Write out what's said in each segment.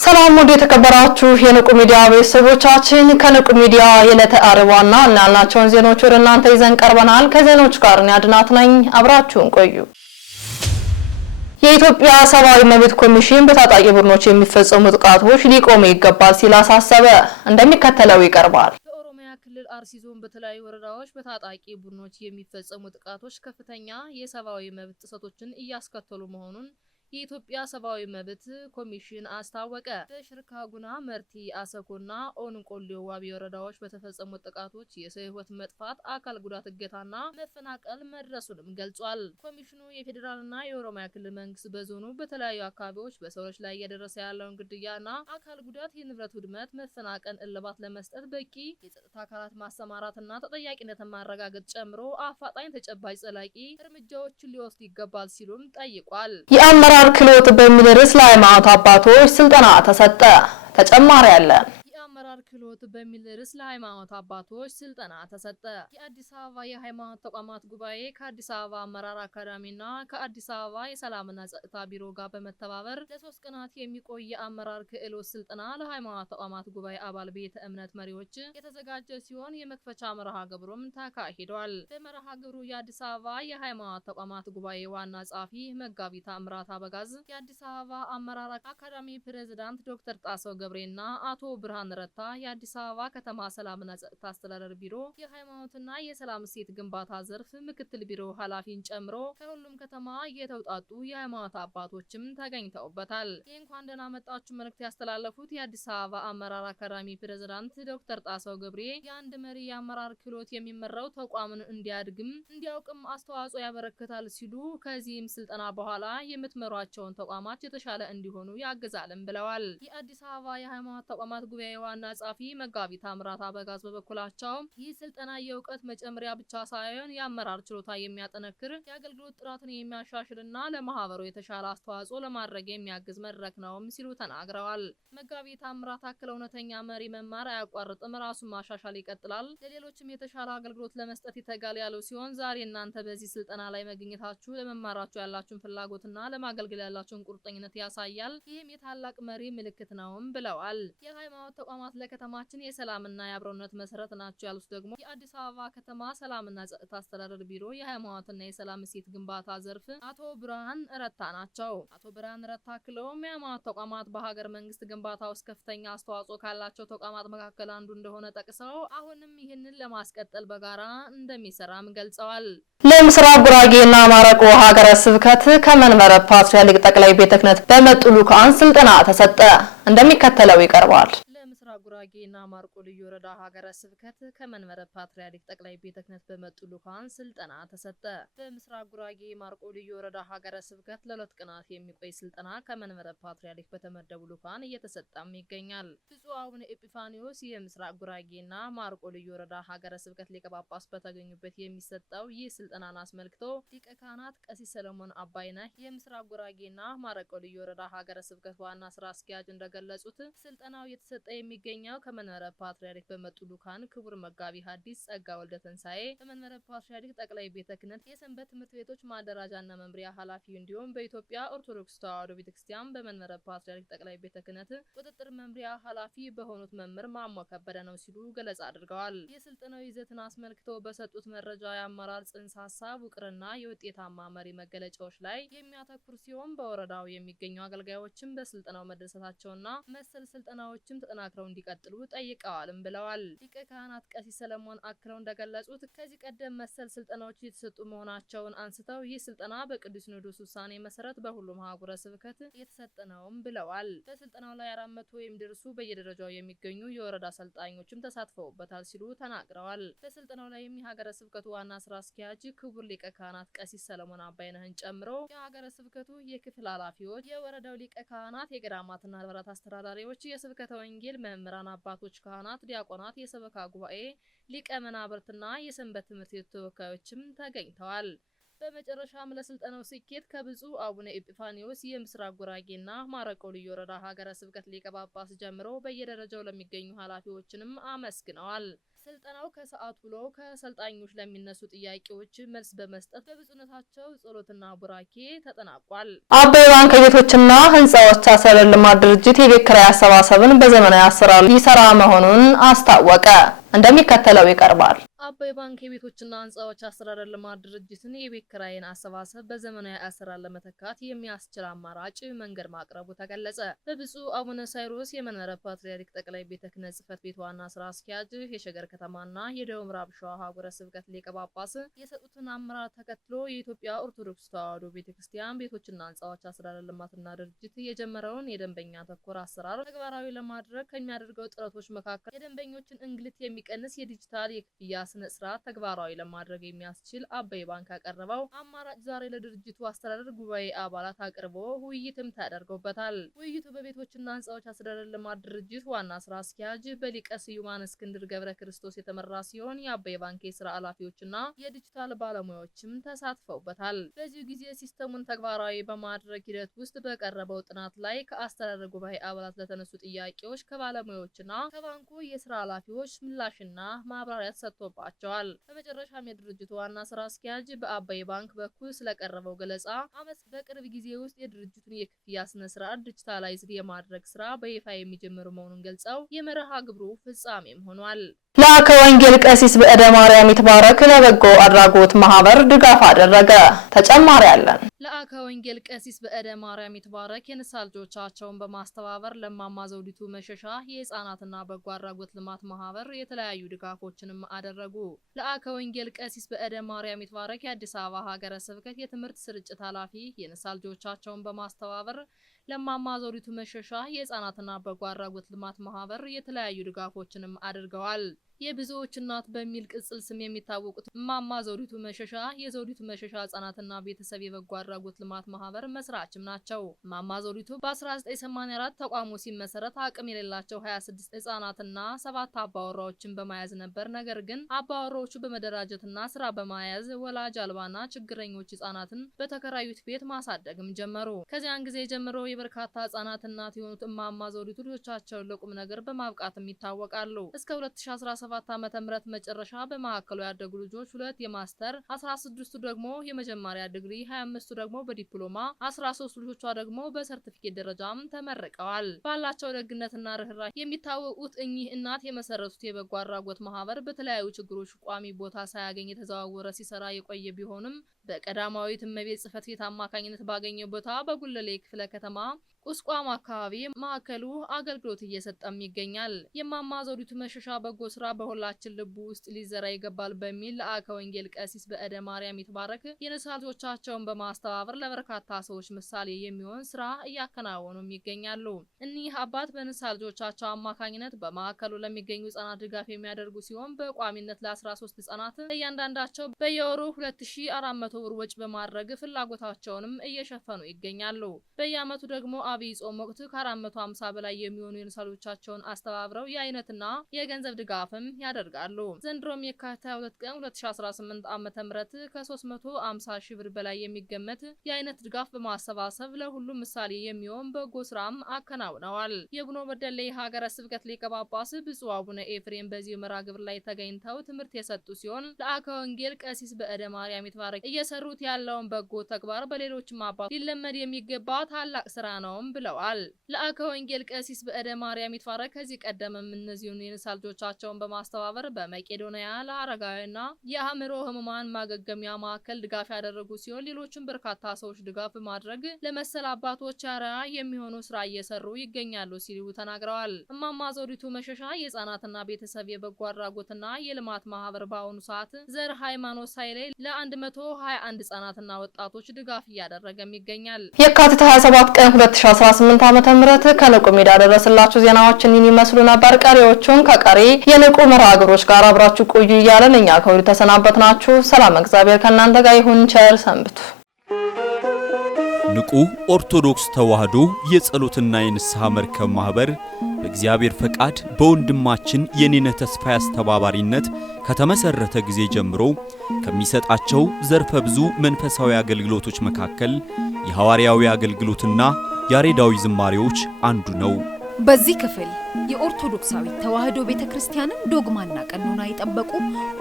ሰላም ወደ ተከበራችሁ የንቁ ሚዲያ ቤተሰቦቻችን ከንቁ ሚዲያ የዕለተ ዓርብ ዋና ያልናቸውን ዜናዎች ወደ እናንተ ይዘን ቀርበናል። ከዜናዎቹ ጋር አድናት ነኝ። አብራችሁን ቆዩ። የኢትዮጵያ ሰብአዊ መብት ኮሚሽን በታጣቂ ቡድኖች የሚፈጸሙ ጥቃቶች ሊቆሙ ይገባል ሲል አሳሰበ። እንደሚከተለው ይቀርባል። በኦሮሚያ ክልል አርሲ ዞን በተለያዩ ወረዳዎች በታጣቂ ቡድኖች የሚፈጸሙ ጥቃቶች ከፍተኛ የሰብአዊ መብት ጥሰቶችን እያስከተሉ መሆኑን የኢትዮጵያ ሰብአዊ መብት ኮሚሽን አስታወቀ። በሽርካ ጉና፣ መርቲ፣ አሰኮና ኦንቆሎ ዋቢ ወረዳዎች በተፈጸሙ ጥቃቶች የሰው ሕይወት መጥፋት፣ አካል ጉዳት፣ እገታና መፈናቀል መድረሱንም ገልጿል። ኮሚሽኑ የፌዴራልና የኦሮሚያ ክልል መንግስት በዞኑ በተለያዩ አካባቢዎች በሰዎች ላይ እየደረሰ ያለውን ግድያና አካል ጉዳት፣ የንብረት ውድመት፣ መፈናቀል እልባት ለመስጠት በቂ የጸጥታ አካላት ማሰማራትና ተጠያቂነትን ማረጋገጥ ጨምሮ አፋጣኝ ተጨባጭ ዘላቂ እርምጃዎችን ሊወስድ ይገባል ሲሉም ጠይቋል። የአመራር ክህሎት በሚል ርዕስ ለሃይማኖት አባቶች ስልጠና ተሰጠ። ተጨማሪ አለ። የአመራር ክህሎት በሚል ርዕስ ለሃይማኖት አባቶች ስልጠና ተሰጠ። የአዲስ አበባ የሃይማኖት ተቋማት ጉባኤ ከአዲስ አበባ አመራር አካዳሚና ከአዲስ አበባ የሰላምና ጸጥታ ቢሮ ጋር በመተባበር ለ3 ቀናት የሚቆይ የአመራር ክህሎት ስልጠና ለሃይማኖት ተቋማት ጉባኤ አባል ቤተ እምነት መሪዎች የተዘጋጀ ሲሆን የመክፈቻ መርሃ ግብሩም ተካሂዷል። በመርሃ ግብሩ የአዲስ አበባ የሃይማኖት ተቋማት ጉባኤ ዋና ጸሐፊ መጋቢ ታምራት አበጋዝ፣ የአዲስ አበባ አመራር አካዳሚ ፕሬዝዳንት ዶክተር ጣሰው ገብሬና አቶ ብርሃን ረታ፣ የአዲስ አበባ ከተማ ሰላምና ጸጥታ አስተዳደር ቢሮ የሃይማኖትና የሰላም እሴት ግንባታ ዘርፍ ምክትል ቢሮ ኃላፊን ጨምሮ ከሁሉም ከተማ የተውጣጡ የሃይማኖት አባቶችም ተገኝተውበታል። የእንኳን ደህና መጣችሁ መልእክት ያስተላለፉት የአዲስ አበባ አመራር አካዳሚ ፕሬዝዳንት ዶክተር ጣሰው ገብሬ የአንድ መሪ የአመራር ክህሎት የሚመራው ተቋምን እንዲያድግም እንዲያውቅም አስተዋጽኦ ያበረክታል ሲሉ ከዚህም ስልጠና በኋላ የምትመሯቸውን ተቋማት የተሻለ እንዲሆኑ ያግዛልም ብለዋል። የአዲስ አበባ የሃይማኖት ተቋማት ጉባኤ ዋና ጸሐፊ መጋቢ ታምራት አበጋዝ በበኩላቸው ይህ ስልጠና የእውቀት መጨመሪያ ብቻ ሳይሆን የአመራር ችሎታ የሚያጠነክር፣ የአገልግሎት ጥራትን የሚያሻሽልና ለማህበሩ የተሻለ አስተዋጽኦ ለማድረግ የሚያግዝ መድረክ ነውም ሲሉ ተናግረዋል። መጋቢ ታምራት አክለው እውነተኛ መሪ መማር አያቋርጥም፣ ራሱን ማሻሻል ይቀጥላል፣ ለሌሎችም የተሻለ አገልግሎት ለመስጠት ይተጋል ያሉ ሲሆን ዛሬ እናንተ በዚህ ስልጠና ላይ መገኘታችሁ ለመማራችሁ ያላችሁን ፍላጎትና ለማገልገል ያላችሁን ቁርጠኝነት ያሳያል። ይህም የታላቅ መሪ ምልክት ነውም ብለዋል። የሃይማኖት ተቋማት ለከተማችን የሰላምና የአብሮነት መሰረት ናቸው ያሉት ደግሞ የአዲስ አበባ ከተማ ሰላምና ጸጥታ አስተዳደር ቢሮ የሃይማኖትና የሰላም እሴት ግንባታ ዘርፍ አቶ ብርሃን ረታ ናቸው። አቶ ብርሃን ረታ አክለውም የሃይማኖት ተቋማት በሀገር መንግስት ግንባታ ውስጥ ከፍተኛ አስተዋጽኦ ካላቸው ተቋማት መካከል አንዱ እንደሆነ ጠቅሰው አሁንም ይህንን ለማስቀጠል በጋራ እንደሚሰራም ገልጸዋል። ለምስራቅ ጉራጌና ማረቆ ሀገረ ስብከት ከመንበረ ፓትርያርክ ጠቅላይ ቤተ ክህነት በመጡ ልኡካን ስልጠና ተሰጠ። እንደሚከተለው ይቀርባል። ለምስራቅ ጉራጌና ማረቆ ልዩ ወረዳ ሀገረ ስብከት ከመንበረ ፓትርያርክ ጠቅላይ ቤተ ክህነት በመጡ ልኡካን ስልጠና ተሰጠ። በምስራቅ ጉራጌ ማረቆ ልዩ ወረዳ ሀገረ ስብከት ለ2 ቀናት የሚቆይ ስልጠና ከመንበረ ፓትርያርክ በተመደቡ ልኡካን እየተሰጠም ይገኛል። ብፁዕ አቡነ ኤጲፋኒዮስ የምስራቅ ጉራጌና ማረቆ ልዩ ወረዳ ሀገረ ስብከት ሊቀ ጳጳስ በተገኙበት የሚሰጠው ይህ ስልጠናን አስመልክቶ ሊቀ ካህናት ቀሲስ ሰለሞን አባይነህ የምስራቅ ጉራጌና ማረቆ ልዩ ወረዳ ሀገረ ስብከት ዋና ስራ አስኪያጅ እንደገለጹት ስልጠናው የተሰጠ የሚገኘው ከመንበረ ፓትርያርክ በመጡ ልኡካን ክቡር መጋቢ ሐዲስ ጸጋ ወልደ ትንሳኤ በመንበረ ፓትርያርክ ጠቅላይ ቤተ ክህነት የሰንበት ትምህርት ቤቶች ማደራጃና መምሪያ ኃላፊ እንዲሁም በኢትዮጵያ ኦርቶዶክስ ተዋሕዶ ቤተክርስቲያን በመንበረ ፓትርያርክ ጠቅላይ ቤተ ክህነት ቁጥጥር መምሪያ ኃላፊ በሆኑት መምህር ማሞ ከበደ ነው ሲሉ ገለጻ አድርገዋል። የስልጠናው ይዘትን አስመልክቶ በሰጡት መረጃ የአመራር ጽንሰ ሀሳብ ውቅርና የውጤታማ መሪ መገለጫዎች ላይ የሚያተኩር ሲሆን በወረዳው የሚገኙ አገልጋዮችም በስልጠናው መደሰታቸውና መሰል ስልጠናዎችም ተጠናክረው እንዲቀጥሉ ጠይቀዋልም ብለዋል። ሊቀ ካህናት ቀሲስ ሰለሞን አክለው እንደገለጹት ከዚህ ቀደም መሰል ስልጠናዎች የተሰጡ መሆናቸውን አንስተው ይህ ስልጠና በቅዱስ ሲኖዶስ ውሳኔ መሰረት በሁሉም ሀገረ ስብከት የተሰጠ ነውም ብለዋል። በስልጠናው ላይ 400 የሚደርሱ በየደረጃው የሚገኙ የወረዳ አሰልጣኞችም ተሳትፈውበታል ሲሉ ተናግረዋል። በስልጠናው ላይ የሀገረ ስብከቱ ዋና ስራ አስኪያጅ ክቡር ሊቀ ካህናት ቀሲስ ሰለሞን አባይነህን ጨምሮ የሀገረ ስብከቱ የክፍል ኃላፊዎች፣ የወረዳው ሊቀ ካህናት፣ የገዳማትና አድባራት አስተዳዳሪዎች፣ የስብከተ ወንጌል መምህራን አባቶች፣ ካህናት፣ ዲያቆናት፣ የሰበካ ጉባኤ ሊቀ መናብርትና የሰንበት ትምህርት ቤት ተወካዮችም ተገኝተዋል። በመጨረሻም ለስልጠናው ስኬት ከብፁዕ አቡነ ኤጲፋኒዮስ የምስራቅ ጉራጌና ማረቆ ልዩ ወረዳ ሀገረ ስብከት ሊቀ ጳጳስ ጀምሮ በየደረጃው ለሚገኙ ኃላፊዎችንም አመስግነዋል። ስልጠናው ከሰዓት ውሎ ከሰልጣኞች ለሚነሱ ጥያቄዎች መልስ በመስጠት በብፁዕነታቸው ጸሎትና ቡራኬ ተጠናቋል። አባይ ባንክ ቤቶችና ህንጻዎች አስተዳደር ልማት ድርጅት የቤት ኪራይ አሰባሰብን በዘመናዊ አሰራር ሊሰራ መሆኑን አስታወቀ። እንደሚከተለው ይቀርባል። አባይ ባንክ የቤቶችና ህንጻዎች አስተዳደር ልማት ድርጅትን የቤት ኪራይን አሰባሰብ በዘመናዊ አሰራር ለመተካት የሚያስችል አማራጭ መንገድ ማቅረቡ ተገለጸ። በብፁዕ አቡነ ሳይሮስ የመንበረ ፓትርያርክ ጠቅላይ ቤተ ክህነት ጽሕፈት ቤት ዋና ስራ አስኪያጅ የሸገር ከተማና የደቡብ ምዕራብ ሸዋ ሀገረ ስብከት ሊቀ ጳጳስ የሰጡትን አመራር ተከትሎ የኢትዮጵያ ኦርቶዶክስ ተዋሕዶ ቤተክርስቲያን ቤቶችና ህንጻዎች አስተዳደር ልማትና ድርጅት የጀመረውን የደንበኛ ተኮር አሰራር ተግባራዊ ለማድረግ ከሚያደርገው ጥረቶች መካከል የደንበኞችን እንግልት የሚቀንስ የዲጂታል የክፍያ ስነ ስርዓት ተግባራዊ ለማድረግ የሚያስችል አባይ ባንክ ያቀረበው አማራጭ ዛሬ ለድርጅቱ አስተዳደር ጉባኤ አባላት አቅርቦ ውይይትም ተደርጎበታል። ውይይቱ በቤቶችና ህንጻዎች አስተዳደር ልማት ድርጅት ዋና ስራ አስኪያጅ በሊቀ ስዩማን እስክንድር ገብረ ክርስቶስ የተመራ ሲሆን የአባይ ባንክ የስራ ኃላፊዎችና የዲጂታል ባለሙያዎችም ተሳትፈውበታል። በዚሁ ጊዜ ሲስተሙን ተግባራዊ በማድረግ ሂደት ውስጥ በቀረበው ጥናት ላይ ከአስተዳደር ጉባኤ አባላት ለተነሱ ጥያቄዎች ከባለሙያዎችና ከባንኩ የስራ ኃላፊዎች ምላሽና ማብራሪያ ተሰጥቶባቸዋል። በመጨረሻም የድርጅቱ ዋና ስራ አስኪያጅ በአባይ ባንክ በኩል ስለቀረበው ገለጻ በቅርብ ጊዜ ውስጥ የድርጅቱን የክፍያ ስነ ስርዓት ዲጂታላይዝድ የማድረግ ስራ በይፋ የሚጀምሩ መሆኑን ገልጸው የመርሃ ግብሩ ፍጻሜም ሆኗል። ለአከ ወንጌል ቀሲስ በእደ ማርያም ይትባረክ ለበጎ አድራጎት ማህበር ድጋፍ አደረገ። ተጨማሪ አለን። ለአከ ወንጌል ቀሲስ በእደ ማርያም ይትባረክ የንስሐ ልጆቻቸውን በማስተባበር ለማማ ዘውዲቱ መሸሻ የህፃናትና በጎ አድራጎት ልማት ማህበር የተለያዩ ድጋፎችንም አደረጉ። ለአከ ወንጌል ቀሲስ በእደ ማርያም ይትባረክ የአዲስ አበባ ሀገረ ስብከት የትምህርት ስርጭት ኃላፊ የንስሐ ልጆቻቸውን በማስተባበር ለማማ ዘውዲቱ መሸሻ የህፃናትና በጎ አድራጎት ልማት ማህበር የተለያዩ ድጋፎችንም አድርገዋል። የብዙዎች እናት በሚል ቅጽል ስም የሚታወቁት ማማ ዘውዲቱ መሸሻ የዘውዲቱ መሸሻ ህጻናትና ቤተሰብ የበጎ አድራጎት ልማት ማህበር መስራችም ናቸው። ማማ ዘውዲቱ በ1984 ተቋሙ ሲመሰረት አቅም የሌላቸው 26 ህጻናትና 7 አባወራዎችን በመያዝ ነበር። ነገር ግን አባወራዎቹ በመደራጀትና ስራ በመያዝ ወላጅ አልባና ችግረኞች ህጻናትን በተከራዩት ቤት ማሳደግም ጀመሩ። ከዚያን ጊዜ ጀምሮ የበርካታ ህጻናት እናት የሆኑት ማማ ዘውዲቱ ልጆቻቸውን ለቁም ነገር በማብቃትም ይታወቃሉ። እስከ 2017 ዓመተ ምህረት መጨረሻ በማዕከሉ ያደጉ ልጆች 2 የማስተር 16ቱ ደግሞ የመጀመሪያ ዲግሪ 25ቱ ደግሞ በዲፕሎማ 13 ልጆቿ ደግሞ በሰርቲፊኬት ደረጃም ተመርቀዋል። ባላቸው ደግነትና ርህራሄ የሚታወቁት እኚህ እናት የመሰረቱት የበጎ አድራጎት ማህበር በተለያዩ ችግሮች ቋሚ ቦታ ሳያገኝ የተዘዋወረ ሲሰራ የቆየ ቢሆንም በቀዳማዊት እመቤት ጽሕፈት ቤት አማካኝነት ባገኘው ቦታ በጉለሌ ክፍለ ከተማ ቁስቋም አካባቢ ማዕከሉ አገልግሎት እየሰጠም ይገኛል። የማማ ዘውዲቱ መሸሻ በጎ ስራ በሁላችን ልብ ውስጥ ሊዘራ ይገባል በሚል ለአከ ወንጌል ቀሲስ በእደ ማርያም ይትባረክ የንስሐ ልጆቻቸውን በማስተባበር ለበርካታ ሰዎች ምሳሌ የሚሆን ስራ እያከናወኑም ይገኛሉ። እኒህ አባት በንስሐ ልጆቻቸው አማካኝነት በማዕከሉ ለሚገኙ ህጻናት ድጋፍ የሚያደርጉ ሲሆን በቋሚነት ለ13 ህጻናት እያንዳንዳቸው በየወሩ 2400 ብር ወጪ በማድረግ ፍላጎታቸውንም እየሸፈኑ ይገኛሉ። በየዓመቱ ደግሞ አብይ ጾም ወቅት ከ450 በላይ የሚሆኑ የንስሐ ልጆቻቸውን አስተባብረው የአይነትና የገንዘብ ድጋፍም ያደርጋሉ። ዘንድሮም የካቲት 22 ቀን 2018 ዓመተ ምህረት ከ350 ሺህ ብር በላይ የሚገመት የአይነት ድጋፍ በማሰባሰብ ለሁሉም ምሳሌ የሚሆን በጎ ስራም አከናውነዋል። የቡኖ በደሌ ሀገረ ስብከት ሊቀ ጳጳስ ብፁዕ አቡነ ኤፍሬም በዚህ መርሃ ግብር ላይ ተገኝተው ትምህርት የሰጡ ሲሆን ለአከ ወንጌል ቀሲስ በእደ ማርያም ይትባረክ እየሰሩት ያለውን በጎ ተግባር በሌሎችም አባቶች ሊለመድ የሚገባ ታላቅ ስራ ነው ብለዋል። ለአከ ወንጌል ቀሲስ በእደ ማርያም ይትባረክ ከዚህ ቀደምም እነዚሁን የንስሐ ልጆቻቸውን በማስተባበር በመቄዶንያ ለአረጋውያንና የአእምሮ ህሙማን ማገገሚያ ማዕከል ድጋፍ ያደረጉ ሲሆን ሌሎችም በርካታ ሰዎች ድጋፍ በማድረግ ለመሰል አባቶች አርአያ የሚሆኑ ስራ እየሰሩ ይገኛሉ ሲሉ ተናግረዋል። እማማ ዘውዲቱ መሸሻ የህጻናትና ቤተሰብ የበጎ አድራጎትና የልማት ማህበር በአሁኑ ሰዓት ዘር ሃይማኖት ሳይለይ ለ121 ህጻናትና ወጣቶች ድጋፍ እያደረገም ይገኛል። የካቲት 27 ቀን 2018 ዓመተ ምህረት ከንቁ ሚዲያ ደረስላችሁ ዜናዎችን ይመስሉ ነበር። ቀሪዎቹን ከቀሪ የንቁ መርሃ ግብሮች ጋር አብራችሁ ቆዩ እያለን እኛ ከወዲሁ ተሰናበትናችሁ። ሰላም እግዚአብሔር ከእናንተ ጋር ይሁን። ቸር ሰንብቱ። ንቁ ኦርቶዶክስ ተዋሕዶ የጸሎትና የንስሐ መርከብ ማህበር በእግዚአብሔር ፈቃድ በወንድማችን የኔነ ተስፋ አስተባባሪነት ከተመሰረተ ጊዜ ጀምሮ ከሚሰጣቸው ዘርፈ ብዙ መንፈሳዊ አገልግሎቶች መካከል የሐዋርያዊ አገልግሎትና ያሬዳዊ ዝማሬዎች አንዱ ነው። በዚህ ክፍል የኦርቶዶክሳዊ ተዋህዶ ቤተክርስቲያንን ዶግማና ቀኖና የጠበቁ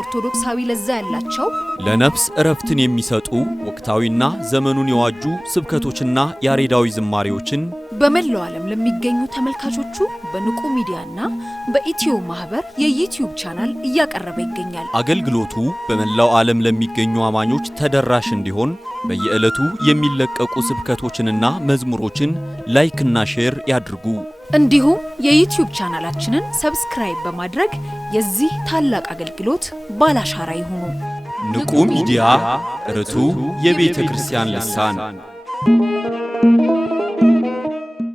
ኦርቶዶክሳዊ ለዛ ያላቸው ለነፍስ እረፍትን የሚሰጡ ወቅታዊና ዘመኑን የዋጁ ስብከቶችና ያሬዳዊ ዝማሬዎችን በመላው ዓለም ለሚገኙ ተመልካቾቹ በንቁ ሚዲያና በኢትዮ ማህበር የዩቲዩብ ቻናል እያቀረበ ይገኛል። አገልግሎቱ በመላው ዓለም ለሚገኙ አማኞች ተደራሽ እንዲሆን በየዕለቱ የሚለቀቁ ስብከቶችንና መዝሙሮችን ላይክና ሼር ያድርጉ። እንዲሁም የዩቲዩብ ቻናላችንን ሰብስክራይብ በማድረግ የዚህ ታላቅ አገልግሎት ባላሻራ ይሁኑ። ንቁ ሚዲያ ርቱ የቤተ ክርስቲያን ልሳን